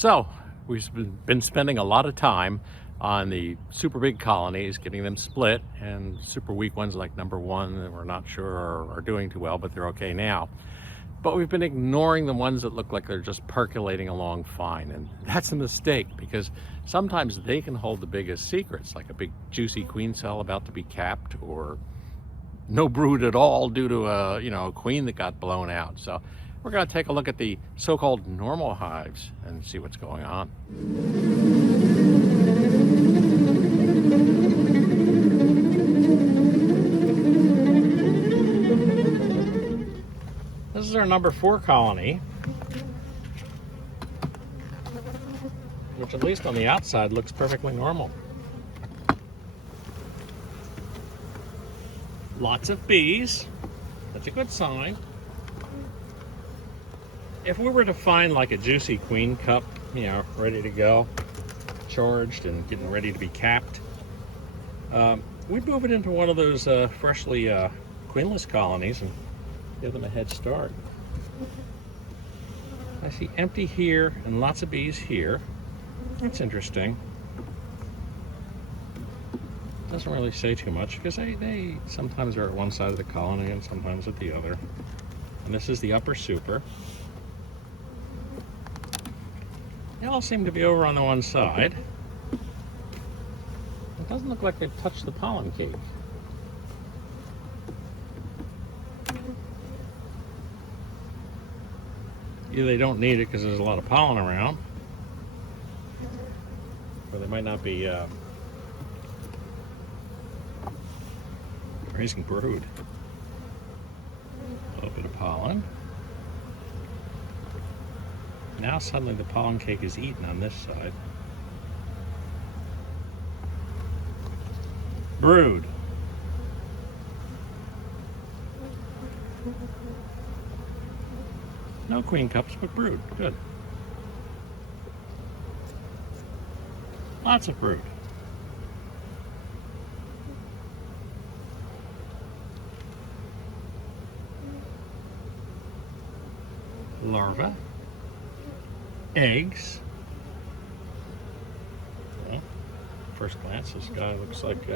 So we've been spending a lot of time on the super big colonies, getting them split, and super weak ones like number one that we're not sure are doing too well, but they're okay now. But we've been ignoring the ones that look like they're just percolating along fine, and that's a mistake because sometimes they can hold the biggest secrets, like a big juicy queen cell about to be capped, or no brood at all due to a queen that got blown out. So we're going to take a look at the so-called normal hives and see what's going on. This is our number 4 colony, which at least on the outside looks perfectly normal. Lots of bees. That's a good sign. If we were to find like a juicy queen cup, ready to go, charged and getting ready to be capped, we'd move it into one of those freshly queenless colonies and give them a head start. I see empty here and lots of bees here. That's interesting. Doesn't really say too much because they sometimes are at one side of the colony and sometimes at the other. And this is the upper super. They all seem to be over on the one side. It doesn't look like they've touched the pollen cake. Either they don't need it because there's a lot of pollen around, or they might not be raising brood. A little bit of pollen. Now suddenly the pollen cake is eaten on this side. Brood. No queen cups, but brood. Good. Lots of brood. Larvae. Eggs. Well, first glance, this guy looks like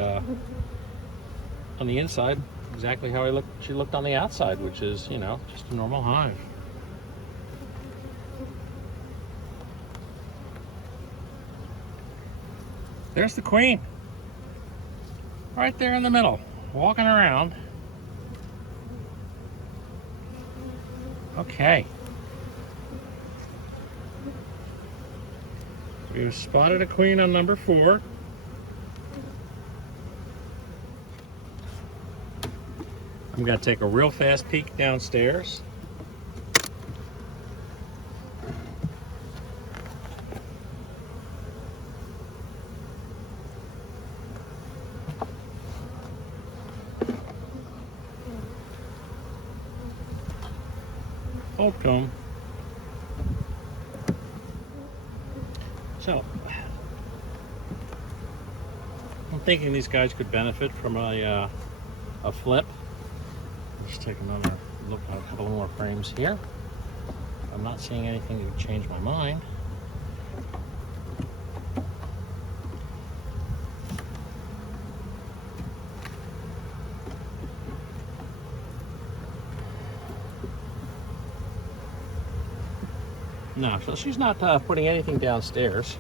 on the inside exactly how she looked on the outside, which is, just a normal hive. There's the queen, right there in the middle, walking around. Okay. We've spotted a queen on number 4. I'm going to take a real fast peek downstairs. Hold comb. So, I'm thinking these guys could benefit from a flip. Let's take another look at a couple more frames here. I'm not seeing anything that would change my mind. No, so she's not putting anything downstairs.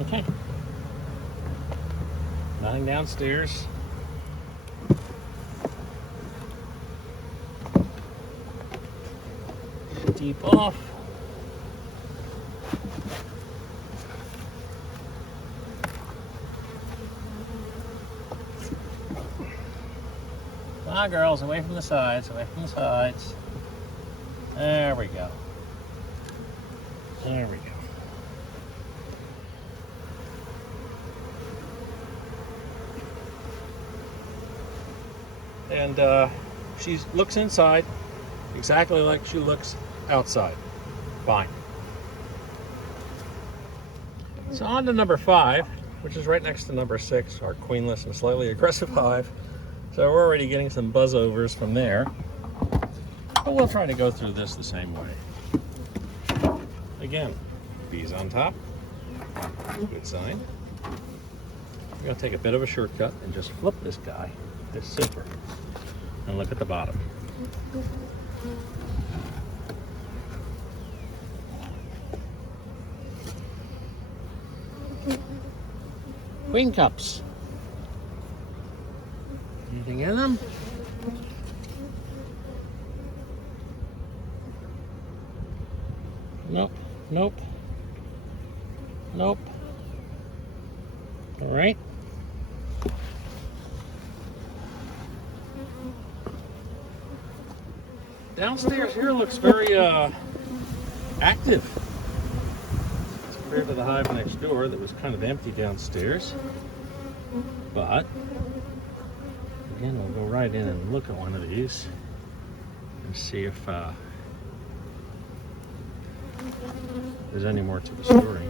Okay. Nothing downstairs. Deep off. Ah, girls, away from the sides, away from the sides. There we go. There we go. And she looks inside exactly like she looks outside. Fine. So on to number 5, which is right next to number 6, our queenless and slightly aggressive hive. So we're already getting some buzz overs from there. But we'll try to go through this the same way. again. Bees on top. Good sign. We're going to take a bit of a shortcut and just flip this guy, this super, and look at the bottom. Queen cups. Anything in them? Nope, nope, nope. All right. Downstairs here looks very active as compared to the hive next door that was kind of empty downstairs. But again, we'll go right in and look at one of these and see if there's any more to the story.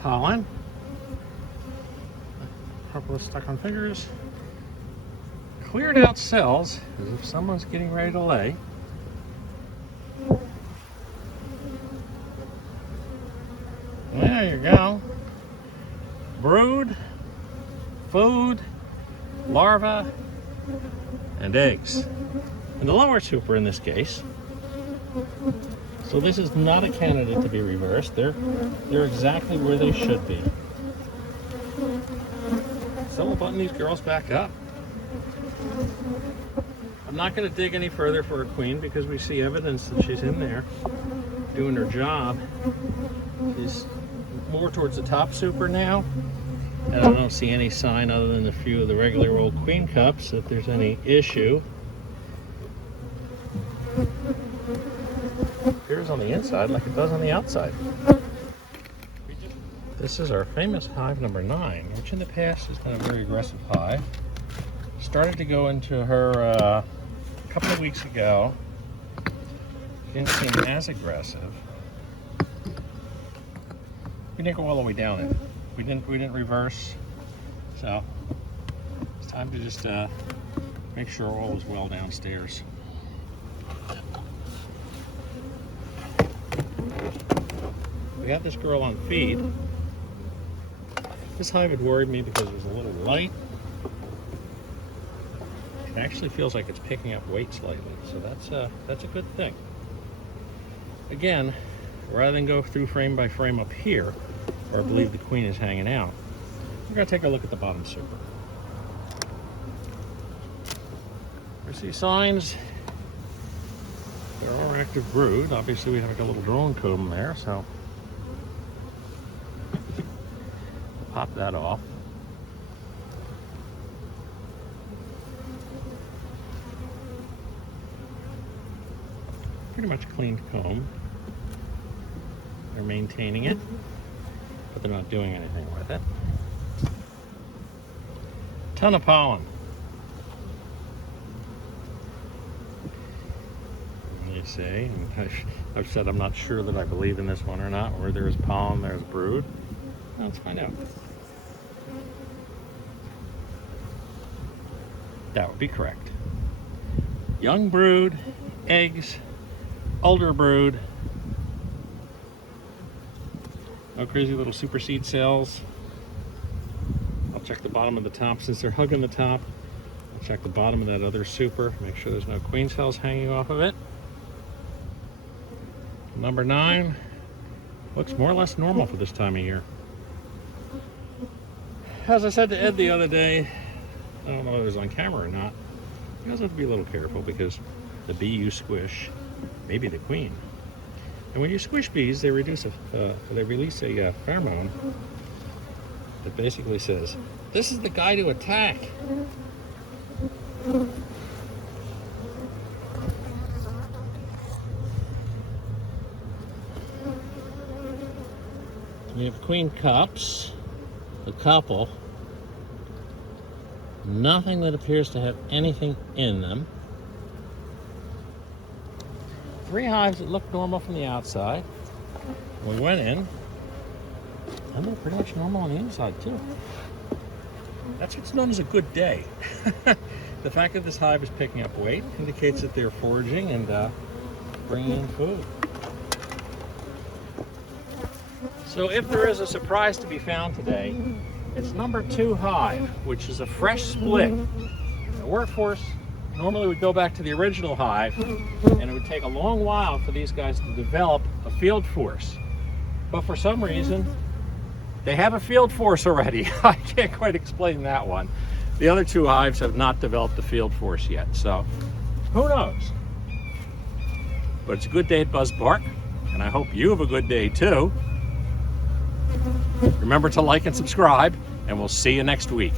Pollen. A couple of stuck on fingers. Cleared out cells as if someone's getting ready to lay. There you go. Brood, food, larva, and eggs. And the lower super in this case. So this is not a candidate to be reversed. They're exactly where they should be. So we'll button these girls back up. I'm not going to dig any further for a queen because we see evidence that she's in there doing her job. She's more towards the top super now, and I don't see any sign other than a few of the regular old queen cups that there's any issue. Appears on the inside like it does on the outside. This is our famous hive number 9, which in the past has been a very aggressive hive. Started to go into her a couple of weeks ago. Didn't seem as aggressive. We didn't go all the way down it. We didn't reverse. So it's time to just make sure all is well downstairs. We got this girl on feed. This hive had worried me because it was a little light. It actually feels like it's picking up weight slightly, so that's a good thing. Again, rather than go through frame by frame up here, where I believe the queen is hanging out, we're going to take a look at the bottom super. We see signs. There are active brood. Obviously, we have like a little drone comb there, so we'll pop that off. Pretty much cleaned comb. They're maintaining it, but they're not doing anything with it. Ton of pollen. They say, and I've said I'm not sure that I believe in this one or not. Where there's pollen, there's brood. Well, let's find out. That would be correct. Young brood, eggs, older brood. No crazy little superseed cells. I'll check the bottom of the top since they're hugging the top. I'll check the bottom of that other super, make sure there's no queen cells hanging off of it. Number 9 looks more or less normal for this time of year. As I said to Ed the other day, I don't know if it was on camera or not, you guys have to be a little careful because the bee you squish may be the queen. And when you squish bees, they release a pheromone that basically says, "This is the guy to attack." We have queen cups, a couple. Nothing that appears to have anything in them. 3 hives that look normal from the outside. We went in, and they're pretty much normal on the inside too. That's what's known as a good day. The fact that this hive is picking up weight indicates that they're foraging and bringing in food. So if there is a surprise to be found today, it's number 2 hive, which is a fresh split. The workforce normally would go back to the original hive, and it would take a long while for these guys to develop a field force. But for some reason, they have a field force already. I can't quite explain that one. The other 2 hives have not developed a field force yet, so who knows? But it's a good day at Buzz Park, and I hope you have a good day too. Remember to like and subscribe, and we'll see you next week.